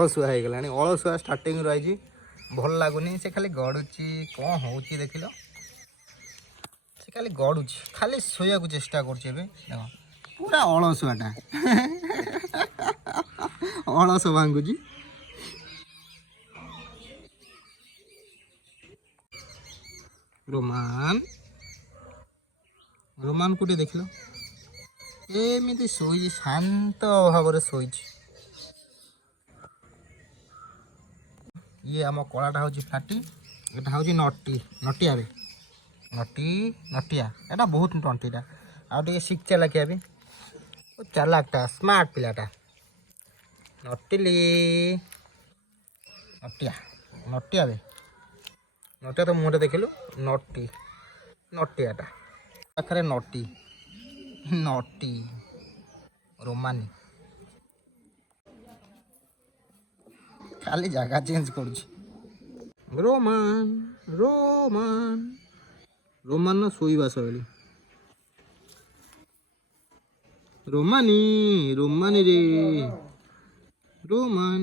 ଅଳସୁଆ ହେଇଗଲାଣି, ଅଳସୁଆ ଷ୍ଟାର୍ଟିଂ ରହିଛି, ଭଲ ଲାଗୁନି। ସେ ଖାଲି ଗଡ଼ୁଛି, କ'ଣ ହେଉଛି ଦେଖିଲ, ସେ ଖାଲି ଗଡ଼ୁଛି, ଖାଲି ଶୋଇବାକୁ ଚେଷ୍ଟା କରୁଛି। ଏବେ ଦେଖ ପୁରା ଅଳସୁଆଟା ଅଳସ ଭାଙ୍ଗୁଛି। ରୋମାନ ରୋମାନ କୋଉଠି ଦେଖିଲ, ଏମିତି ଶୋଇଛି, ଶାନ୍ତ ଭାବରେ ଶୋଇଛି। ଇଏ ଆମ କଳାଟା ହେଉଛି ଫ୍ଲାଟି, ଏଟା ହେଉଛି ନଟି, ନଟିଆରେ ନଟିଆ। ଏଟା ବହୁତ ଟଣ୍ଟିଟା, ଆଉ ଟିକେ ଶିଖ ଚାଲାକିଆ ବି, ଚାଲାକଟା, ସ୍ମାର୍ଟ ପିଲାଟା। ନଟିଲି ନଟିଆ, ନଟିଆରେ ନଟିଆ ତ ମୁହଁଟା ଦେଖିଲୁ, ନଟିଆଟା ପାଖରେ ନଟି ରୋମାନି ଖାଲି ଜାଗା ଚେଞ୍ଜ କରୁଛି। ରୋମାନ ଶୋଇବା ଶୈଳୀ। ରୋମାନି ରେ ରୋମାନ